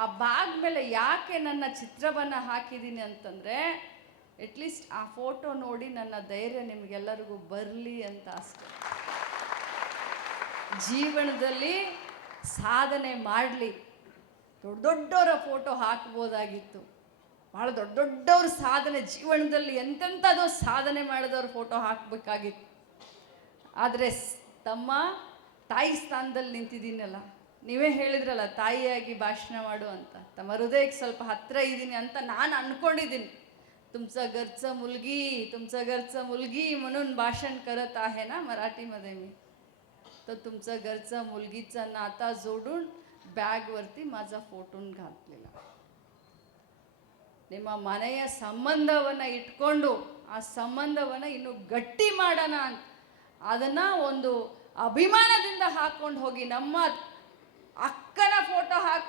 ಆ ಬ್ಯಾಗ್ ಮೇಲೆ ಯಾಕೆ ನನ್ನ ಚಿತ್ರವನ್ನು ಹಾಕಿದ್ದೀನಿ ಅಂತಂದರೆ ಅಟ್ಲೀಸ್ಟ್ ಆ ಫೋಟೋ ನೋಡಿ ನನ್ನ ಧೈರ್ಯ ನಿಮಗೆಲ್ಲರಿಗೂ ಬರಲಿ ಅಂತ ಅಷ್ಟೆ. ಜೀವನದಲ್ಲಿ ಸಾಧನೆ ಮಾಡಲಿ. ದೊಡ್ಡ ದೊಡ್ಡವರ ಫೋಟೋ ಹಾಕ್ಬೋದಾಗಿತ್ತು. ಭಾಳ ದೊಡ್ಡ ದೊಡ್ಡವ್ರ ಸಾಧನೆ ಜೀವನದಲ್ಲಿ ಎಂತೆಂಥದೋ ಸಾಧನೆ ಮಾಡಿದವ್ರ ಫೋಟೋ ಹಾಕಬೇಕಾಗಿತ್ತು. ಆದರೆ ತಮ್ಮ ತಾಯಿ ಸ್ಥಾನದಲ್ಲಿ ನಿಂತಿದ್ದೀನಲ್ಲ ನೀವೇ ಹೇಳಿದ್ರಲ್ಲ ತಾಯಿಯಾಗಿ ಭಾಷಣ ಮಾಡು ಅಂತ ತಮ್ಮ ಹೃದಯಕ್ಕೆ ಸ್ವಲ್ಪ ಹತ್ತಿರ ಇದ್ದೀನಿ ಅಂತ ನಾನು ಅಂದ್ಕೊಂಡಿದ್ದೀನಿ तुमचं घरचं मुलगी तुमचं घरचं मुलगी म्हणून भाषण करत आहे ना मराठीमध्ये मी तर तुमचं घरचं मुलगीचा नाता जोडून बॅगवरती माझा फोटोन घातलेला ನಿಮ್ಮ ಮನೆಯ ಸಂಬಂಧವನ್ನು ಇಟ್ಕೊಂಡು ಆ ಸಂಬಂಧವನ್ನು ಇನ್ನು ಗಟ್ಟಿ ಮಾಡೋಣ ಅಂತ ಅದನ್ನು ಒಂದು ಅಭಿಮಾನದಿಂದ ಹಾಕ್ಕೊಂಡು ಹೋಗಿ ನಮ್ಮ ಅಕ್ಕನ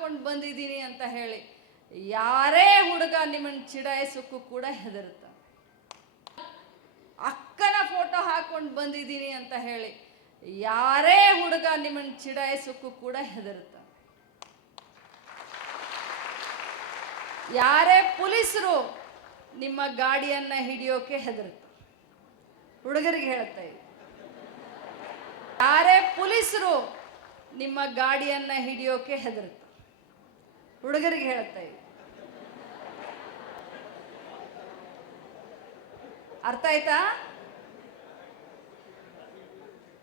ಫೋಟೋ ಹಾಕ್ಕೊಂಡು ಬಂದಿದ್ದೀನಿ ಅಂತ ಹೇಳಿ ಯಾರೇ ಹುಡುಗ ನಿಮ್ಮನ್ನು ಚಿಡಾಯಿಸೋಕ್ಕೂ ಕೂಡ ಹೆದರುತ್ತ. ಅಕ್ಕನ ಫೋಟೋ ಹಾಕೊಂಡು ಬಂದಿದ್ದೀನಿ ಅಂತ ಹೇಳಿ ಯಾರೇ ಹುಡುಗ ನಿಮ್ಮನ್ನು ಚಿಡಾಯಿಸೋಕ್ಕೂ ಕೂಡ ಹೆದರುತ್ತ. ಯಾರೇ ಪೊಲೀಸರು ನಿಮ್ಮ ಗಾಡಿಯನ್ನ ಹಿಡಿಯೋಕೆ ಹೆದರುತ್ತ. ಹುಡುಗರಿಗೆ ಹೇಳುತ್ತಾ ಯಾರೇ ಪೊಲೀಸರು ನಿಮ್ಮ ಗಾಡಿಯನ್ನ ಹಿಡಿಯೋಕೆ ಹೆದರುತ್ತ. ಹುಡುಗರಿಗೆ ಹೇಳುತ್ತಾ ಇದ್ದೀನಿ ಅರ್ಥ ಆಯ್ತಾ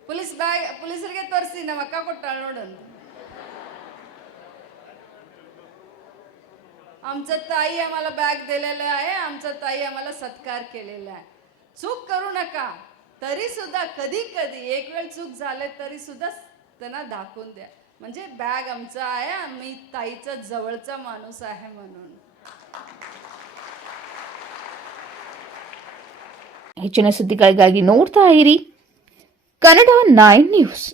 ಪೊಲೀಸ್ ಬ್ಯಾಗ್ ಪೊಲೀಸರಿಗೆ ತೋರಿಸಿ ನಮ್ಮ ಅಕ್ಕ ಕೊಟ್ಟಾಳ ನೋಡಂತ आमचं ताई आम्हाला बॅग दिलेलं आहे आमचं ताई आम्हाला सत्कार केलेला आहे चूक करू नका तरी सुद्धा कधी कधी एक वेळ चूक झाले तरी सुद्धा त्यांना दाखवून द्या म्हणजे बॅग आमचा आहे मी ताईचा जवळचा माणूस आहे म्हणून ಹೆಚ್ಚಿನ ಸುದ್ದಿಗಳಿಗಾಗಿ ನೋಡ್ತಾ ಇರಿ ಕನ್ನಡ ನೈನ್ ನ್ಯೂಸ್